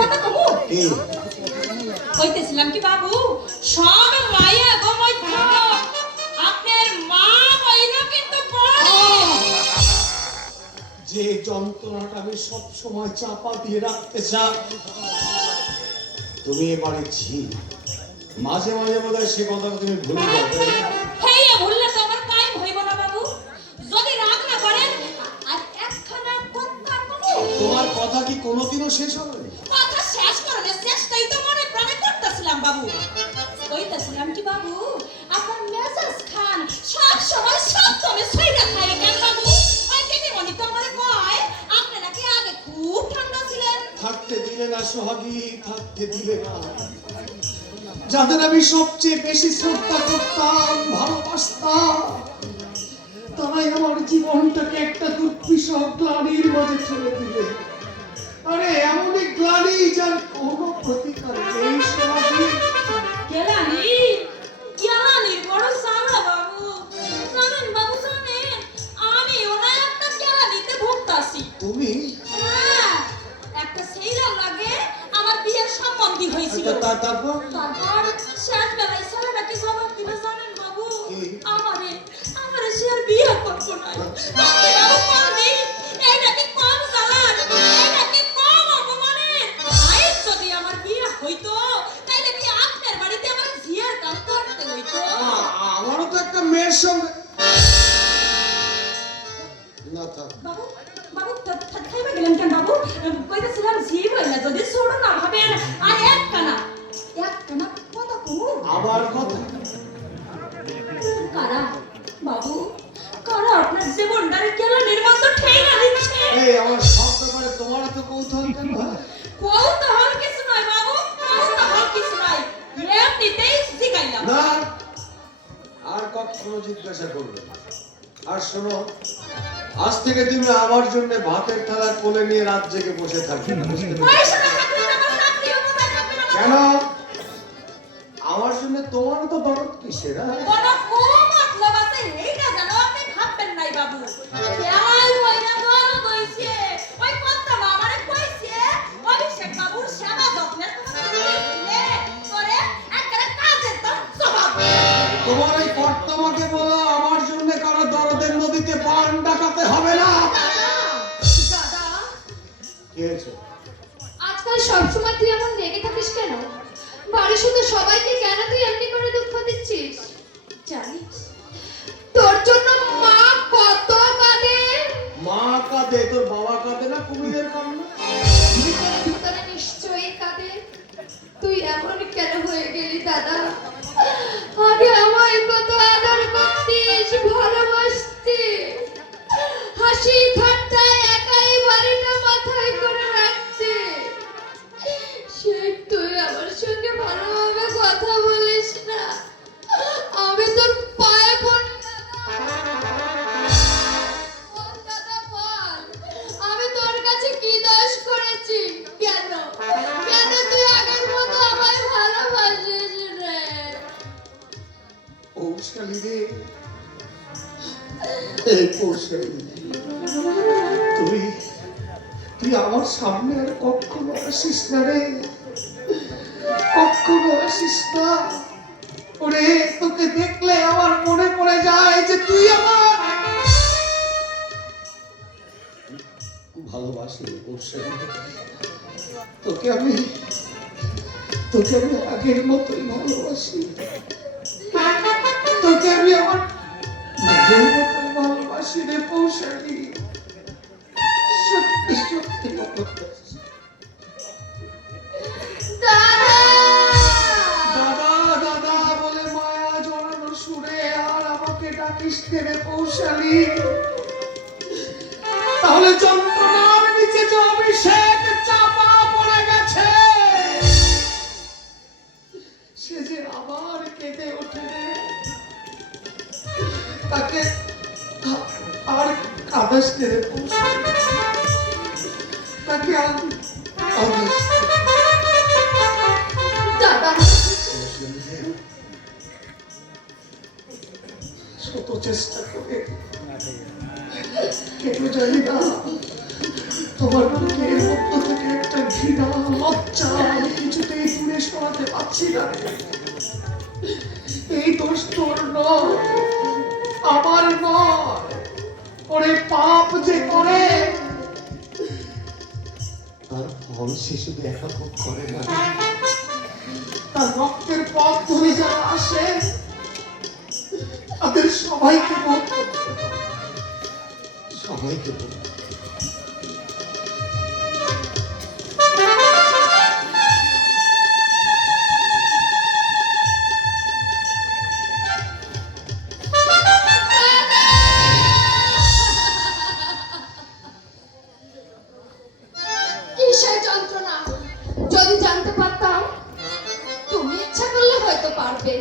কথা কমু কইতেছিলাম কি বাবু সব মায়া গমই থাকো আপনার মা হইলো কিন্তু যে যন্ত্রণাটা আমি সব সময় চাপা দিয়ে রাখতে চাই তুমি এবারে ছি মাঝে মাঝে বোধহয় সে কথা তুমি ভুলে যাবে। হেইয়া ভুললে তো আমার কাইম হইব না বাবু যদি রাগ না করেন আর একখানা কথা কমু তোমার কথা কি কোনোদিনও শেষ হবে? কথা শেষ করার চেষ্টাই তো মনে প্রাণে করতেছিলাম বাবু কইতেছিলাম কি বাবু আপনার মেজাজ খান সব সময় সব তুমি সইরা খাই কেন বাবু ওই কেটে মনি তো আমারে কয় আপনি নাকি আগে খুব ঠান্ডা ছিলেন থাকতে দিলে না সোহাগী থাকতে দিলে না যাদের আমি সবচেয়ে বেশি শ্রদ্ধা করতাম ভালোবাসতাম তারাই আমার জীবনটাকে একটা দুর্বিষহ গ্লানির মাঝে ঠেলে দিলে। আরে এমনই গ্লানি যার কোনো প্রতিকার নেই সোহাগী। গেলানি গেলানি বড় সারা বাবু জানেন বাবু জানেন আমি ওনা একটা গেলানিতে ভুগতাছি তুমি হ্যাঁ একটা সেইলা লাগে আমার বিয়ের সম্বন্ধী হয়েছিল তারপর তারপর শেষ বেলায় ছেলেটা কি জবাব দিবে জানেন বাবু আমারে আমারে সে আর বিয়ে করবো না আপনি বাবু পারবি এইটা কি কম জ্বালান এইটা কি কম অপমানের আজ যদি আমার বিয়ে হইতো তাইলে কি আপনার বাড়িতে আমার ঝিয়ার কাম করতে হইতো আমারও তো একটা মেয়ের সঙ্গে না থাক বাবু বাবু খাইবে গেলেন কেন বাবু কইতেছিলাম ঝি বইলা যদি ছোড়ো না ভাবেন আর একখানা কথা কমু আবার কথা কারা বাবু কারা আপনার জীবনটারে কেলানির মতো ঠেলা দিচ্ছে এই আমার সব ব্যাপারে তোমার এত কৌতূহল কেন হয়? কৌতূহল কিছু নয় বাবু কৌতূহল কিছু নয় এমনিতেই জিগাইলাম না আর কখনো জিজ্ঞাসা করবে না। আর শোনো আজ থেকে তুমি আমার জন্য ভাতের থালা কোলে নিয়ে রাত জেগে বসে থাকবে পয়সা না থাকলে আমার চাকরিও কোথায় থাকবে না কেন আমার জন্য তোমার তো দরদ কিসের কোন মতলব আছে এইটা জানো আপনি ভাববেন নাই বাবু খেয়াল হইনা দরদ হইছে ওই কথা আমারে কইছে অভিষেক বাবুর সেবা যত্নের তোমাকে দিলে করে একটা কাজের তো স্বভাব তোমার এই কর্তমাকে বলো আমার জন্য কারো দরদের নদীতে পান ডাকাতে হবে না। দাদা কি হয়েছে? আজকাল সবসময় তুই এমন রেগে থাকিস কেন? বাড়ি শুধু সবাইকে কেন তুই এমনি করে দুঃখ দিচ্ছিস? জানিস তোর জন্য মা কত কাঁদে? মা কাঁদে তোর বাবা কাঁদে না কুমিরের কান্না? ভিতরে ভিতরে নিশ্চয়ই কাঁদে। তুই এমন কেন হয়ে গেলি দাদা? আগে আমায় কত আদর করতিস, ভালোবাসতিস, হাসি ঠাট্টায় একাই বাড়িটা মাথায় করে রাখতিস। সেই তুই আমার সঙ্গে ভালোভাবে কথা বলিস না। আমি তোর পায়ে পড়ি দাদা বল আমি তোর কাছে কি দোষ করেছি? কেন কেন তুই আগের মতো আমায় ভালোবাসিস রে? পৌশালী রে এই পৌশালী তুই তুই আমার সামনে আর কখনো আসিস না রে কখনো আসিস না। ওরে তোকে দেখলে আমার মনে পড়ে যায় যে তুই আমার ভালোবাসি পৌশালী তোকে আমি আগের মতোই ভালোবাসি তোকে আমি আমার নিজের মতোই ভালোবাসি রে পৌশালী সত্যি সত্যি বলতেছি। দাদা দাদা বলে মায়া জড়ানো সুরে আর আমাকে ডাকিস রে পৌশালী তাহলে যন্ত্রণার নিচে যে অভিষেক চাপা পড়ে গেছে সে যে আবার কেঁদে ওঠে তাকে আর কাঁদাস রে পৌশালী তাকে আর কাঁদাস দাদা শত চেষ্টা করে কেন জানি না তোমার মুখের মধ্য থেকে একটা বুঝতে পারছি না রে। এই দোষ তোর নয়, আমার নয়। ওরে পাপ যে করে তার ফল সে শুধু একা ভোগ করে না, তার রক্তের পথ ধরে যারা আসে তাদের সবাইকে ভোগ করতে হয়। সবাইকে ভোগ করতে হয়। কিসের যন্ত্রণা? যদি জানতে পারতাম, তুমি ইচ্ছা করলে হয়তো পারবে।